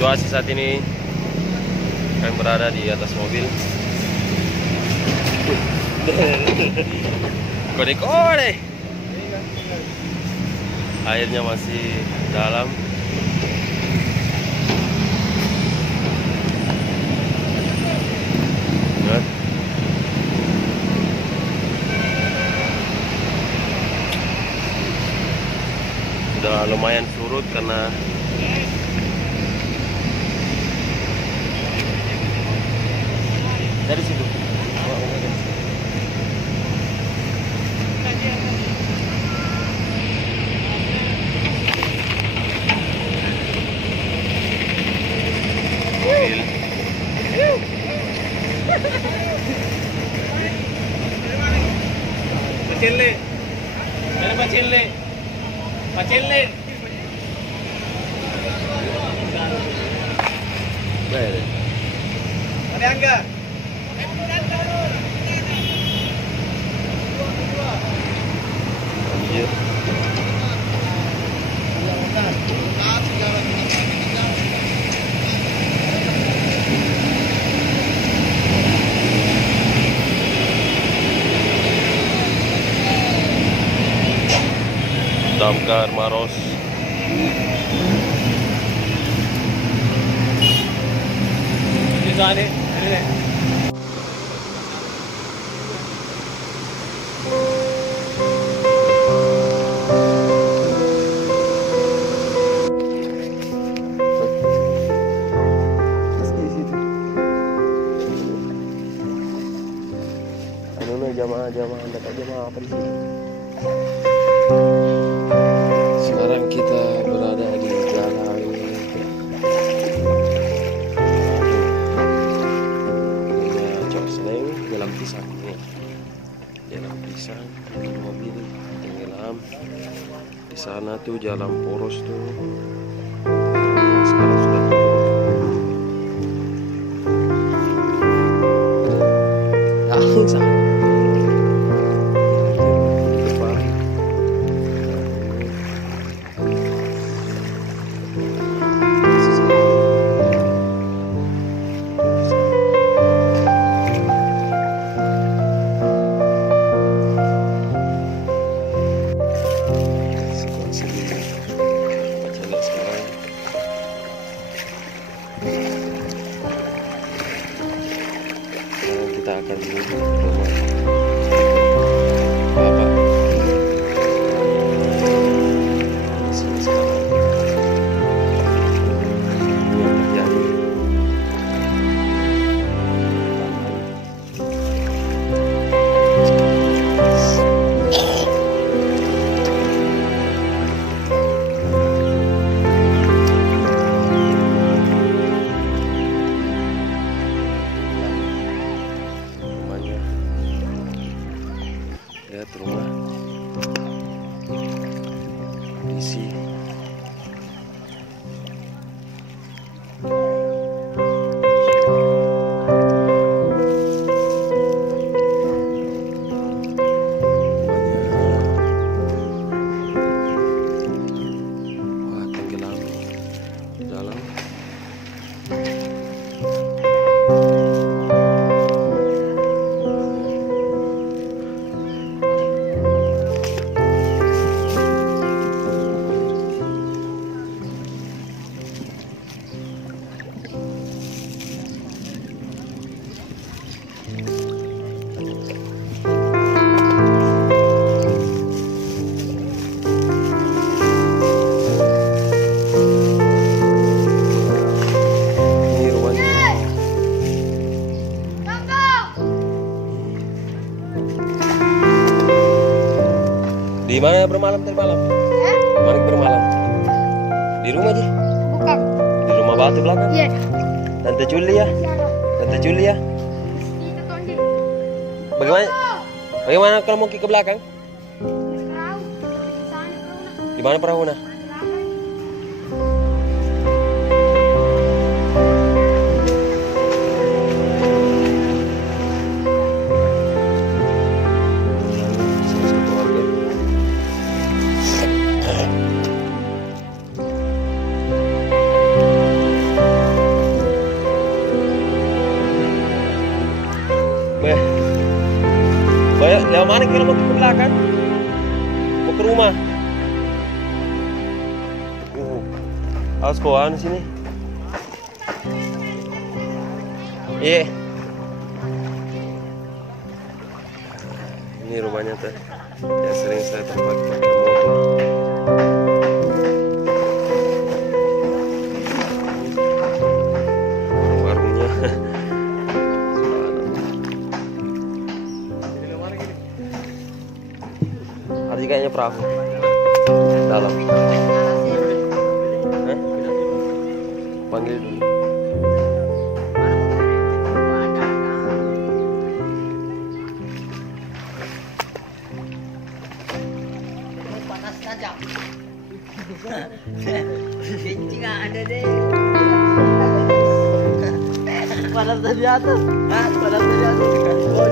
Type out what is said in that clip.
Situasi saat ini kami berada di atas mobil. Kode-kode. Airnya masih dalam. Nah. Sudah lumayan surut karena dari situ. Mobil. Pacelle. Mana Pacelle? Pacelle. Baik. Ada Angga. Anjir. Damkar Maros. Di sana ni. Jamaah dapat jamaah apa di sini? Sekarang kita berada di jalan Cosleng, Jalan Pisang nih. Jalan Pisang, mobil tenggelam. Di sana tuh jalan poros tuh. Sekarang sudah turun. Sana. Kita akan menuju ke rumah Bapak. Lihat rumah isi wah tenggelam di dalam. Di mana bermalam tadi malam? Mana bermalam? Di rumah aja? Bukan. Di rumah batu belakang? Iya. Tante Julia? Tante Julia? Itu tuh anjing. Bagaimana? Bagaimana kalau mau ke belakang? Perahu. Tapi di sana perahu. Di mana perahu nah? ke rumah. Harus koan sini. Iya. Ini rumahnya teh. Ya sering saya tempat pakai motor. Warungnya. Arti kayaknya perahu. Dalam. Hah? Panggil dulu. Panas saja. Benci nggak ada deh. Panas dari atas. Panas dari atas.